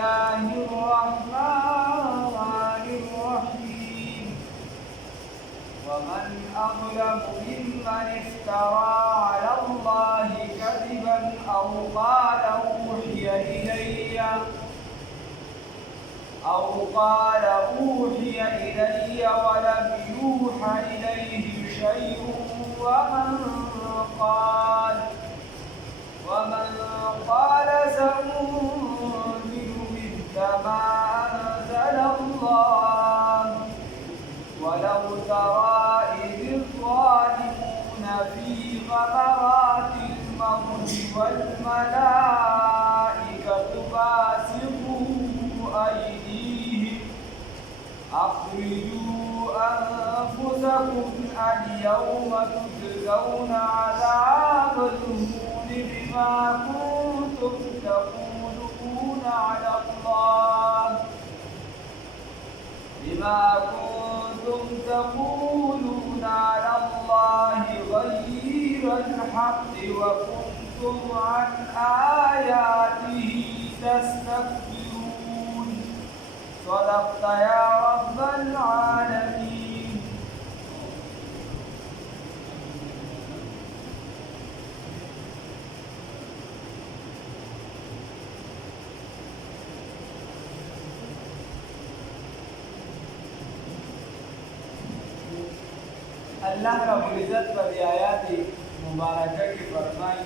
الله الرحمن الرحيم ومن أظلم ممن افترى على الله كذبا أو قال أوحي إلي ولم يوحى إليه شيء ومن قال سأنزل مثل ما أنزل الله ولو ترى إذ الظالمون في غمرات الموت والملائكة باسطوا أيديهم أخرجوا أنفسكم اليوم تجزون عذاب الهون بما كنتم تقولون على الله غير الحق وكنتم عن آياته تستكبرون صدقت يا رب العالمين. اللہ رب العزت پر آیات مبارکہ کی فرمائی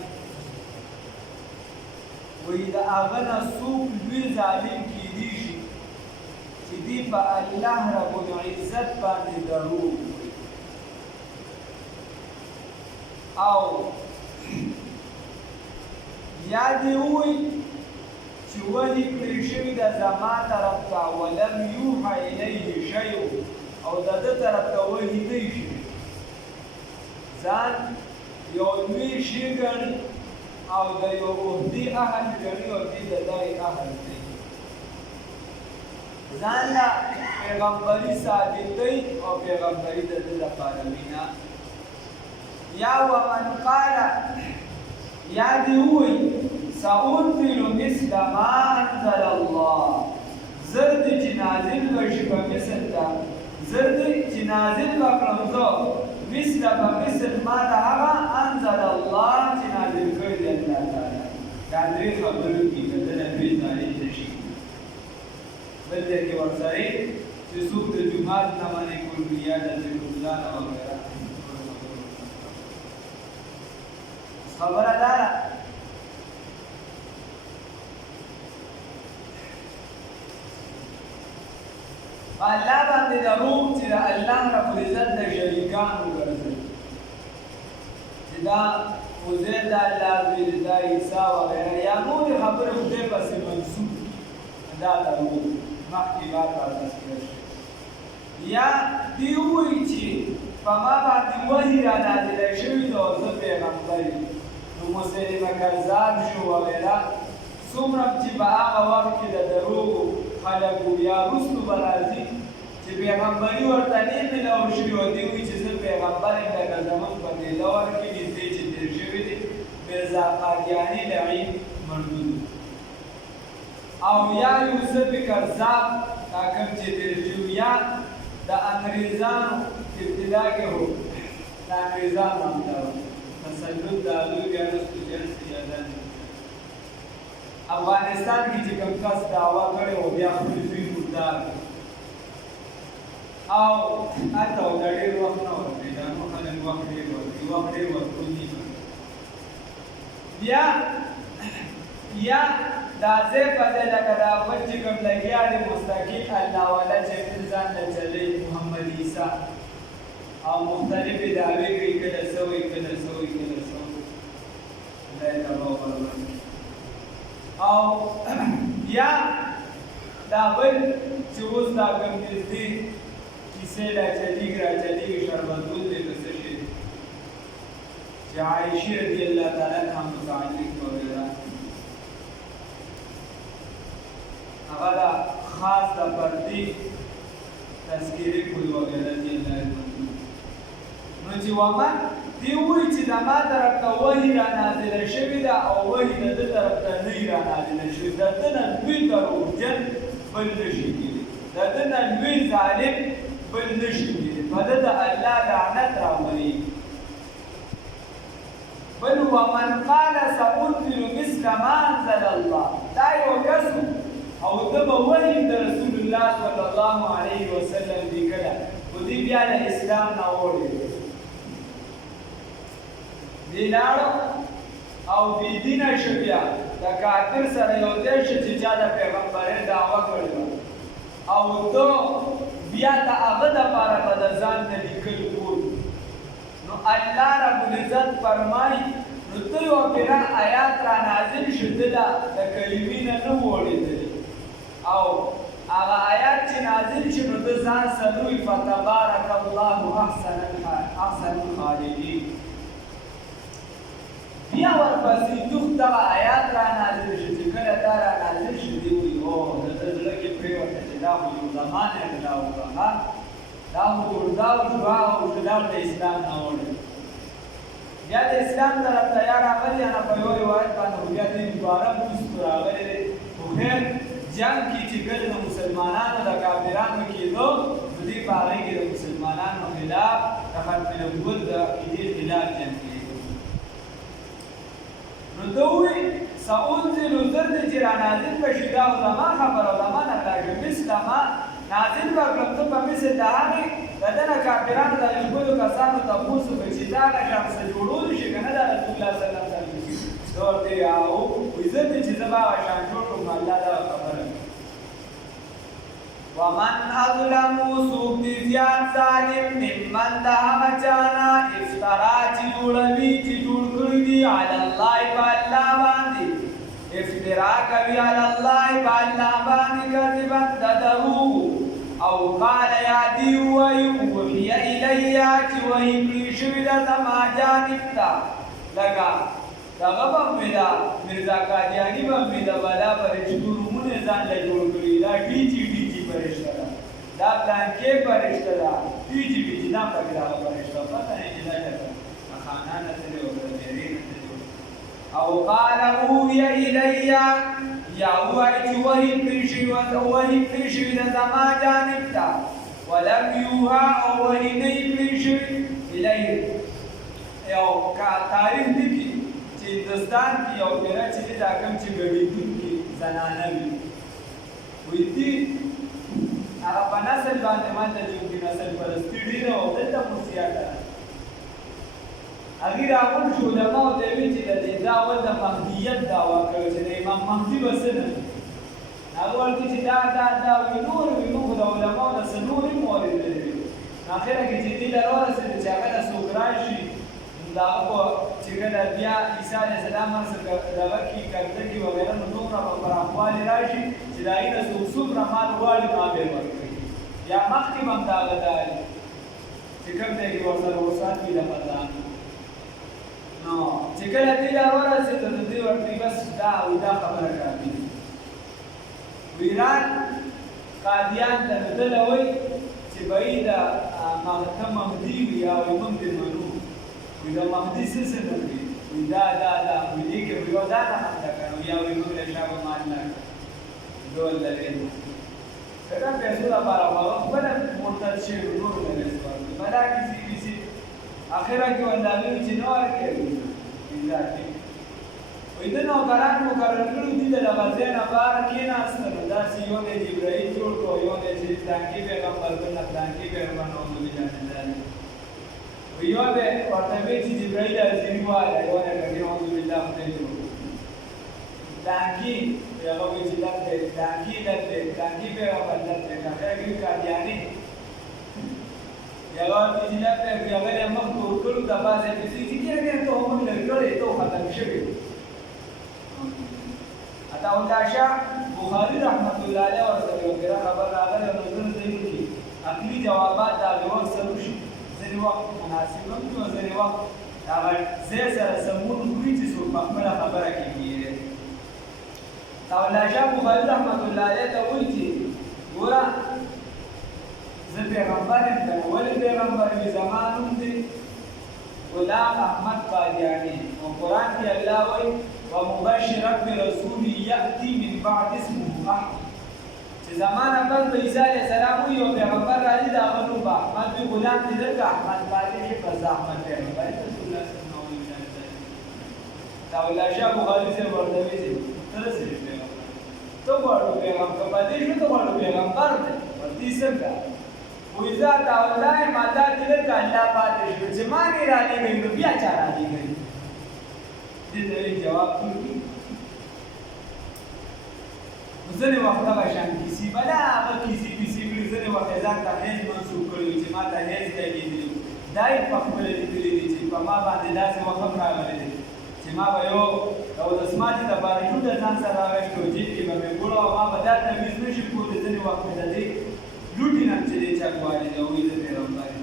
وی دا اغنا سوک لوی ظالم کی دیشی چی دی پا اللہ رب العزت باندې دروغ او یادی وی چی وحی کړی شوی دا زما طرف تا ولم یوحى الیه شیء او دا ده طرف تا وحی نه شي ځان یو لوی شي ګڼي او د یو عهدې اهل ګڼي او دې د دای اهل دی ځان له پیغمبري ثابتوي او پیغمبري د ده لپاره وینا یا ومن قال یا دې ووایي سأنزل مثل ما أنزل الله زرد چې نازل بشي په مثل دا زرد چې نازل وکړم زه مثل بمثل ما دا هغه انزل الله چې نازل کړی دی الله تعالی دا درې خبرو کې د نبی تعالی شي بل دې کې ورسره چې څوک د جمعات نه باندې کلیه د ذکر الله او وغیرہ خبره ده الله باندې دروغ چې الله رب العزت د شریکانو ګرځي چې دا عزیر د الله دی د عیسی وغیرہ یا نور خبره خدای پسې منسوب دا دروغ مخکې بار تذکر شي یا دی وایي چې په ما باندې وحی را نازله شوي ده او زه پیغمبر یم نو مسلمه کذاب شو وغیرہ څومره چې په هغه وخت کې د دروغو خلقو یا رسلو برازي چې پیغمبري ورته نه ملاو شوي او دی وایي چې زه پیغمبر یم لکه زمونږ په دې دور کې نږدې چې تېر شوي دي مرزا قادیاني لعین مردود او یا یوسف کذاب دا کوم چې تېر شوي یا د انګریزانو ابتدا کې هو د انګریزانو همدا تسلط د هغوی بیا رسو جنس اجازه نه افغانستان کې چې کوم کس دعوا کړې او بیا خپل زوی مردار او هلته دا ډېر وخت نه ورکوي دا نور خلک وخت ډېر ورکوي بیا یا دا ځای په ځای لکه دا بل چې کوم لګیا دی مستقیم الله والا چې خپل ځان له چلی محمد عیسی او مختلفې دعوې کوي کله څه وایي کله څه وایي کله څه وایي خدای تبارک وتعالی او یا دا بل چې اوس دا کوم نږدې کیسې راچلیږي شربتون دی که څه شی چې عایشې رضی الله تعالی عنها متعلق وغیره هغه دا خاص د پردې تذکیرې کوي وغیره رضی الله عنه نو چې ومن دی وایي چې د ما طرف ته وحي را نازله شوې ده او وحي د ده طرف ته نه وي را نازله شوې د ده نه لوی دروغجن بل نشي کېدی د ده نه لوی ظالم بل نشي کېدی په ده د الله لعنت راولي بل ومن قال سأنزل مثل ما أنزل الله دا یو کس او ده به وحي د رسول الله صلی الله علیه وسلم لیکله خو دې بیا له اسلام نه وړی دی لاړو او بېدینه شو بیا د کافر سره یو ځای شو چې چا د پیغمبرۍ دعوه کړې وه او ته بیا د هغه دپاره به د ځان نه لیکل کول نو الله رب العزت فرمایي نو ته یو پېره آیات را نازل شو ده د کلمې نه نه وړېدلې او هغه آیات چې نازل شو نو ده ځان سره وایي فتبارک الله احسن الخالقین بیا ورپسې دوخ دغه آیات را نازل شو چې کله دا را نازل شو دی وایي او د ده زړه کې پرېوته چې دا خو یو زمان اقلا وکړه دا خو ګرداو شوه او شداو د اسلام نه وړي بیا د اسلام طرف ته یا راغلي نه په یو روایت باندې خو بیا دې دوباره وروستو راغلی دی خو خیر جنګ کې چې کله د مسلمانانو د کافرانو کېدو نو دې په هغې کې د مسلمانانو خلاف د ختم نبوت د عقیدې خلاف جنګ کېږي نو ده ووایي سأنزل زر دې چې را نازل به شي دا خو زما خبره او زما نه راځي مثل ما نازل به کړم ته په مثل د هغې د ده نه کافرانو د خپلو کسانو تپوس وکړي چې دا هغه شان څه جوړولی شي که نه دا رسول الله صلی الله علیه وسلم ده ورته وایي او وایي زه دې چې زه به هغه شان جوړ کړم الله دغه خبره ومن اظلم څوک دې زیات ظالم ممن د هغه چا نه افترا چې جوړوي چې جوړ کړي دي علی الله په الله باندې افترا کوي علی الله په الله باندې کذبا د دروغ او قال یا دی وایي اوحي الی چې وحي کړي شوي ده زما جانب ته لکه دغه به مې ده مرزا قادیاني به مې ده بلا فرشتو نومونه ځان له جوړ کړي دا ډیجي فرشته ده دا پلانکې فرشته ده ډیجي بیجي دا پکې دغه فرشته پته نه چې دا چېرته خانانه تللې او دربیرې نه تللې او قال اوحي الی یا ووایي چې وحي کړي شوي ده زما جانب ته ولم یوحى او وحي نه یې کړي شوي الیه یو تاریخ لیکي چې هندوستان کې یو پېره چې دی دا کوم چې ګډېدونکې زنانه وي وایي دي هغه په نسل باندې ماته چونکې نسل پرستي ډېره او دلته مو زیاته ده هغې راغونډ شو علماو ته یې ویل چې د دې دا اول د مهدیت دعوا کوي چې د امام مهدي به څه نه هغه ورته چې دا وي نور وي موږ د علماو د څه نور هم اورېدلي وي اخره کې چې دې ته راورسېدو چې هغه له څوک راشي د هغه په چې کله بیا عیسی علیه السلام ورسره دغه کې کرده کې وغیره نو دومره به پراخوالی راشي چې د هغې نه څوک څومره مال غواړي ما به یې ورکوي یا مخکې به هم د هغه دا چې کوم ځای کې ورسره وساتي د فضان نو چې کله دې ته راورسېدو نو دې ورته بس دا خبره کافي ده ایران قادیان ته نو دله وایي چې به یې د مهدي وي یا وایي موږ دې منو وی دا مهدي څه څه نه کړي وی دا وی دې کې یو دا نه همدا کړو یا وی موږ له شا به مال نه ډول لري که دا پیسو لپاره هغه خپله مرتد شوي نور له نسبت بلا کسي اخره کې والله وی چې نه ورکوي دا کې وی د نوکران مقرر کړي دي د دغه ځای نه بهر کېناستل داسې یو دی جبرایل جوړ کړو یو دی چې فلانکي پیغمبر بل نه فلانکي پیغمبر نعوذ بالله من ذلک یو به ورته وی چې جبرائیل عظیم وایي یو نه کوي اعوذ بالله خدای جوړ دانګي هغه وی چې دانګي دانګي په هغه دلته هغه کې قادیانی یو چې دلته هغه موږ ټول د بازه په چې کېږي ته هم نه کړې ته ختم شوی اته ولاشا بخاری رحمت الله علیه ورته یو خبر راغلی او نظر دی چې عقلي جوابات دا یو سره شي ځینې وخت مناسب هم وي او ځینې وخت هغه ځای سره سمون وي چې څوک په خپله خبره کېږي الله بخاري رحمت الله علیه ته وایي چې ګوره زه پیغمبر یم که نه ولې پیغمبر وي زما نوم دی غلام احمد قادیاني او قرآن کې الله وایي ومبشرا برسول یأتي من بعد اسمه احمد چې زمانه پس به عیسی علیه السلام وي یو پیغمبر راځي د هغه نوم به احمد وي غلام دې درکړه احمد پاتې شي پس د احمد پیغمبر رسول الله صلی الله علیه وسلم دا الله شاه بخاري سے ورته ویلي ته رسېږي پیغمبر ته غواړو پیغمبر که پاتې شو ته غواړو پیغمبر دی ورته څنګه وایي زه دا والله ما دا دې درکړه الله پاتې شو چې ما نه رالېږئ نو بیا چا رالېږئ دې ته جواب ورکړي ځینې وخت هغه شان کیسې بله هغه کیسې پیسې کړي ځینې وخت یې ځان ته حیض منسوب کړی وي چې ما ته حیض لګېدلي دا یې پخپله لیکلي دي چې په ما باندې داسې وخت هم راغلی دی چې ما به یو دسماتې د بارشوت د ځان سره راغشت و جیب کې به مې ګوړه او ما به دا تمیز نه شي کولی ځینې وخت مې د دې لوټي نه چې دې چکوالي دی هغوی زه پیغمبر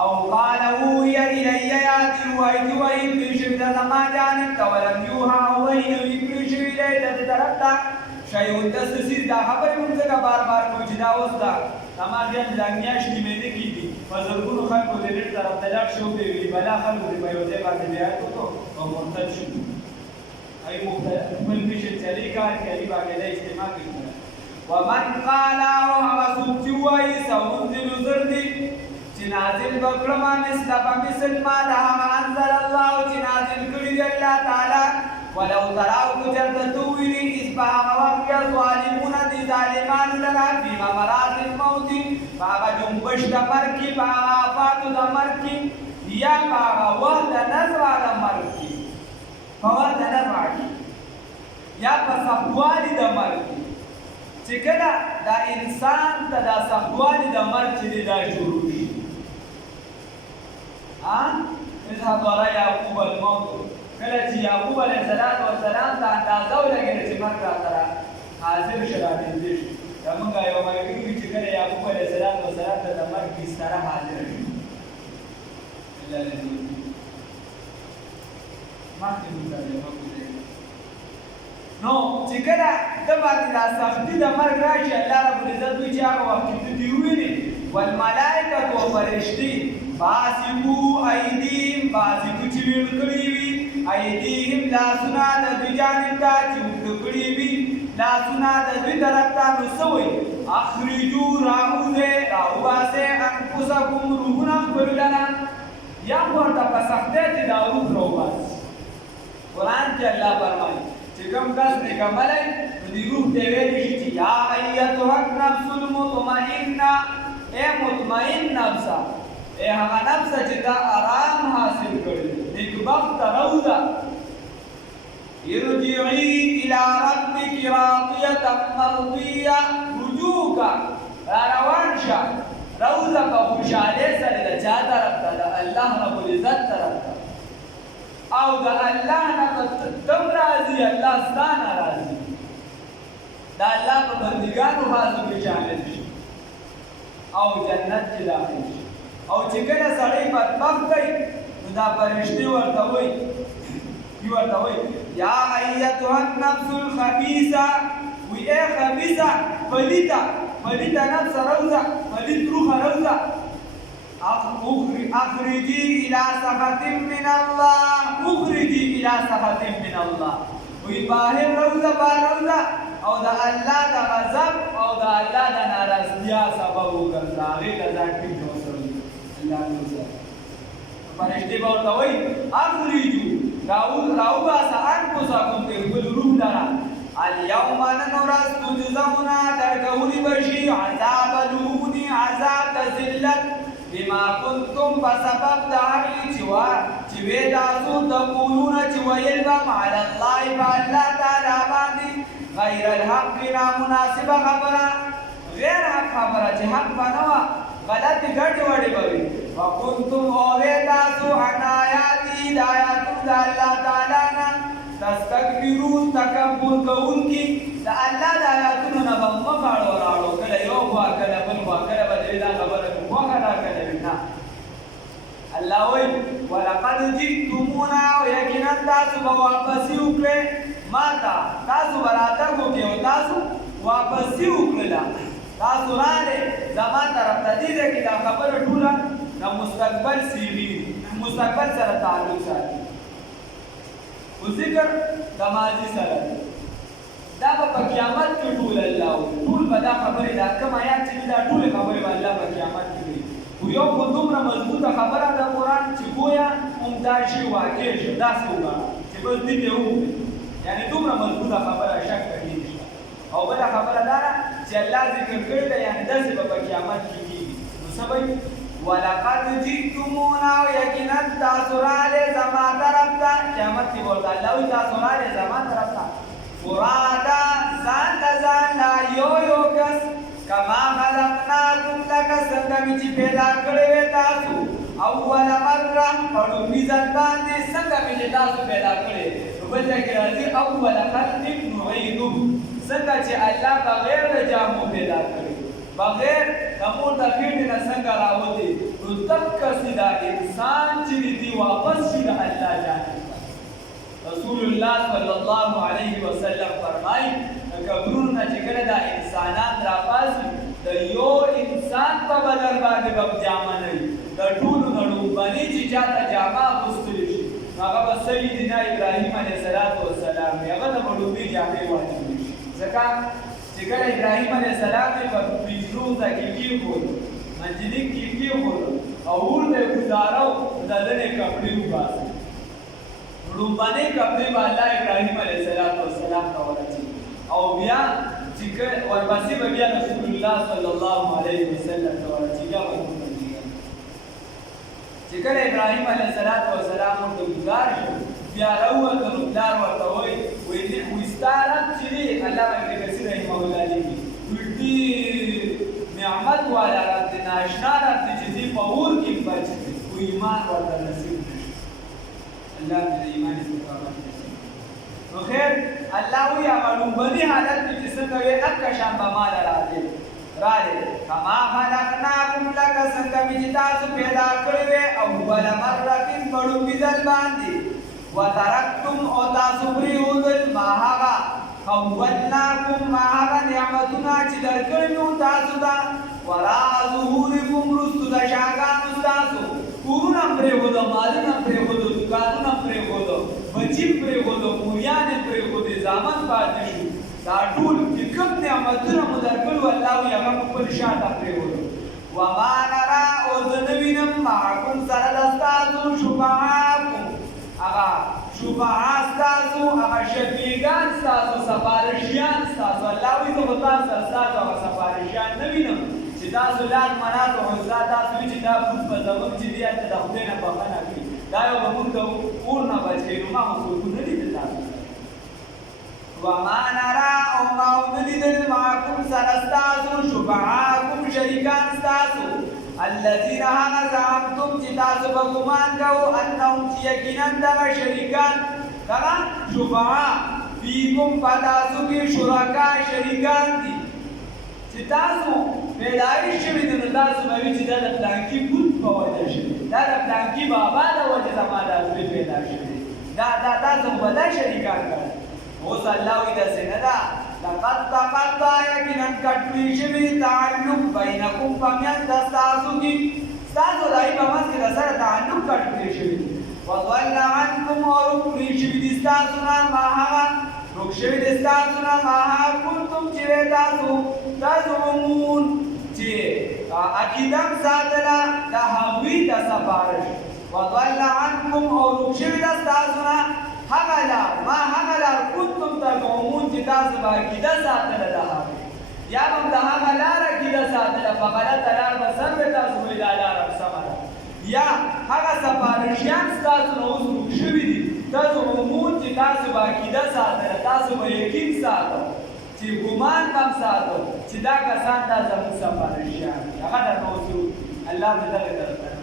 او قال اوحي الي يا دلوائي وحي کړی د زما جانب ته ولم یوحى وحي نوي کړی شوي دی د طرف ته شیء دسیس دا خبرې مونږ ځکه بار بار کوو چې دا اوس دا زما جان دا میاشتې مې نه کېږي په زرګونو خلکو د نیټ طرف ته لاړ شو پرې ویلي بلا خلکو دې په یو ځای باندې بیعت وکړو او مرتد شو هغوی مختلف خپل مشن چې هغې کار کې هغې باندې دا اجتماع کوي ومن قال او هغه څوک چې ووایي سأنزل زر دي چې نازل بکړم مثل بمثل ما د هغه انزل الله چې نازل کړي دی الله تعالی ولو تراو کچرته تو ویني اذ په هغه وخت کې ظالمون دي ظالمان لرا فی ممرات الموت په هغه جنبش د مرګ کې په هغه آفاتو د مرګ کې یا په هغه وخت د نزوه د مرګ کې په وخت د نزوه کې یا په سختوالي د مرګ کې چې کله دا انسان ته دا سختوالي د مرګ چې دی دا شروع شي اذهب وراء یعقوب الموت کله چې یعقوب علیه السلام ته اندازه ولګېده چې مرګ راته حاضر شه رانږدې شي زمونږ یو ملګري وي چې کله یعقوب علیه السلام ته د مرګ بستره حاضره شي مخکې مونږ نو چې کله د باندې دا سختي د مرګ راشي الله رب العزت وایي چې هغه وخت کې ته دې ووینې والملائکة و فرشتي باسطو ایدیهم باسطو چې ویل کړي وي ایدیهم لاسونه د دوی جانب ته چې اوږده کړي وي لاسونه د دوی طرف ته نو څه وایي اخرجو راوباسئ انفسکم روحونه خپل لره یا ورته په سختۍ کې دا روح راوباسي قرآن کې الله فرمایي چې کوم کس نیکعملی نو دې روح ته ویلی شي چې یا ایتها النفس المطمئنه اے مطمئن نفسه اے هغه نفسه چې تا آرام حاصل کړی نیکبخت روضه ارجعي الى ربك راضيه مرضيه رجوعك روان شه روضه په خوشحالۍ سره د چا طرف ته د الله رب العزت طرف ته او د الله نه تم راضي الله ستا نه راضي د الله په بندګانو باندې خوشحاله شي او جنت کې داخل شي او چې کله سړی بدبخت دی نو دا فرشتې ورته وایي یا ایتها النفس الخبیثه وی ای خبیثه پلیته نفس روضه پلیت روح روضه اخرجی الى سخط من الله اخرجی الى سخط من الله وی باهر روضه او د الله د غضب او د الله د ناراضګیا سبب وګرځي هغې له ځان ټینګ وسوي الله نوزه فرشتې به ورته وایي اخرجو راوباسه انفسکم د خپل روح لره اليوم نن ورځ تجزون درکولی به شي عذاب الهون عذاب د ذلت بما کنتم په سبب د هغې چې وې تاسو تقولونه چې ویل به علی الله په الله تعالی باندې غیر الحق نامناسبه خبره غیر حق خبره چې حق به نه وه غلطې ګډې وډې به وي وکنتم اوې تاسو عن آیاتي د آیاتونو د الله تعالی نه تستکبرون تکبر کوونکي د الله د آیاتونو نه به مخ اړو کله یو خوا کله بل خوا کله به دې دا خبره مې خوښه ده کله مې نه الله وایي ولقد جئتمونا یقینا تاسو به واپسې وکړئ ما ته تاسو به راتګ وکړئ او تاسو واپسې وکړله تاسو راغلئ زما طرف ته دې ځای کې دا خبره ټوله د مستقبل سیغې مستقبل سره تعلق ساتي خو ذکر د ماضي سره دی دا په قیامت کې ټول الله ټول به دا خبرې دا کوم آیات چې دا ټول خبرې به الله په قیامت کې کوي خو یو خو دومره مضبوطه خبره ده قرآن چې گویا همدا شی واقع شي داسې وګڼه چې بس دې ته وکړي یعنې دومره مضبوطه خبره شک پکې نشته او بله خبره دا ده چې الله ذکر کړی ده یعنې داسې به په قیامت کې کېږي نو څه به ولقد جئتمونا یقینا تاسو راغلې زما طرف ته قیامت کې به ورته الله وایي تاسو راغلې زما طرف ته فرادا ځان له ځان نه یو کس کما خلقناکم لکه څنګه مې چې پیدا کړی وې تاسو اول مره په لومړي ځل باندې څنګه مې چې تاسو پیدا کړی نو بل ځای کې راځي اول خلق نعیدو څنګه چې الله بغیر د جامو پیدا کړی بغیر د مور د خېټې نه څنګه راوځي نو دقسې دا انسان چې دی واپس شي د الله جانب رسول الله صلی الله علیه وسلم فرمایي قبرونو نه چې کله دا انسانان راپاسي د یو انسان په بدن باندې به جامه نه وي د ټولو نه لومړني چې چاته جامه اغوستلی شي هغه به سیدنا ابراهیم علیه السلام وي هغه ته به لومړي جامې واچولی شي ځکه چې کله ابراهیم علیه السلام یې په پنځلوزه کې کېښودو منجلک کې کېښودو او ورته یې ګزاره د لنې کپړې وباسي لومړنۍ کپړې به الله ابراهیم علیه السلام ته ورچوي او بیا چې ورپسې به بیا رسول الله صلی الله علیه وسلم ته ورچوي بیا به چې کله ابراهیم علیه السلام ورته ګزار شو بیا راووتو نو پلار ورته وایي وایي ستا رب چې دی علامه ابن کثیر رحمه الله لیکي وایي ډېر نعمت والا رب دی ناشنا رب دی چې دی په اور کې بچ دی خو ایمان ورته نصیب نه شو الله دې د ایمان استقامت نصیب نو خیر الله وایي هغه لومړني حالت کې چې څنګه وي هغه شان به ماله راځي کما خلقناکم لکه څنګه مې چې تاسو پیدا کړی وې اول مرة په لومړي ځل باندې وترکتم او تاسو پرېښودل ما هغه خولناکم ما هغه نعمتونه چې درکړي مو تاسو ته وراء ظهورکم وروستو د شاګانو ستاسو کورونه هم پرېښوده مالونه هم پرېښوده دوکانونه هم پرېښوده بچي هم پرېښوده موریانې هم پرېښودې زامن پاتې شو دا ټول چې کوم نعمتونه مو درکړي وو الله وایي هغه مو خپل شاته پرېښودو وما نرا او زه نه وینم معکم سره د ستاسو شفعاکم هغه شفعا ستاسو هغه شفیعان ستاسو سفارشیان ستاسو الله وایي زه به تاسو سره ستاسو هغه سفارشیان نه وینم چې تاسو لات منات او عزا تاسو وایي چې دا بوت به زموږ چې دی هلته د خدای نه بښنه کوي دا یو به موږ د اور نه بچ کوي نو ما خو څوک نه لیدل تاسو وما نرا او ما ونه لیدل معکم سره ستاسو شفعاکم شریکان ستاسو الذين هغه زعمتم چې تاسو به ګمان کوو انهم چې یقینا دغه شریکان دغه شفعا فیکم په تاسو کې شرکا شریکان دي چې تاسو پیدایش شوي دي نو تاسو به وایي چې دا د پلانکي بوت په وجه شوي دا د پلانکي بابا د وجه زما دا زوی پیدا شوي دا تاسو به دا شریکان کړئ اوس الله وایي داسې نه ده لقد تقطع یقینا کټ شوي تعلق بینکم په میانځ ستاسو کې ستاسو د هغې په منځ کې د سره تعلق کټ کړی شوي دي وضل عنکم او روک کړي شوي دي ستاسو نه ما هغه روک شوي دي ستاسو نه ما هغه کنتم چې وې تاسو تزعمون چې عقیده م ساتله د هغوی د سفارش وضل عنکم او روک شوي ده ستاسو نه هغه لار ما هغه لار کنتم تزعمون چې تاسو به عقیده ساتله د هغې یا به هم د هغه لار عقیده ساتله په غلطه لار به سر به تاسو وایي دا لاره سمه ده یا هغه سفارشیان ستاسو نه اوس روک شوي دي تزعمون چې تاسو به عقیده ساتله تاسو به یقین ساتو چې ګمان به هم ساتو چې دا کسان دا زموږ سفارشیان دي هغه درته اوس الله دې دغې طرف ته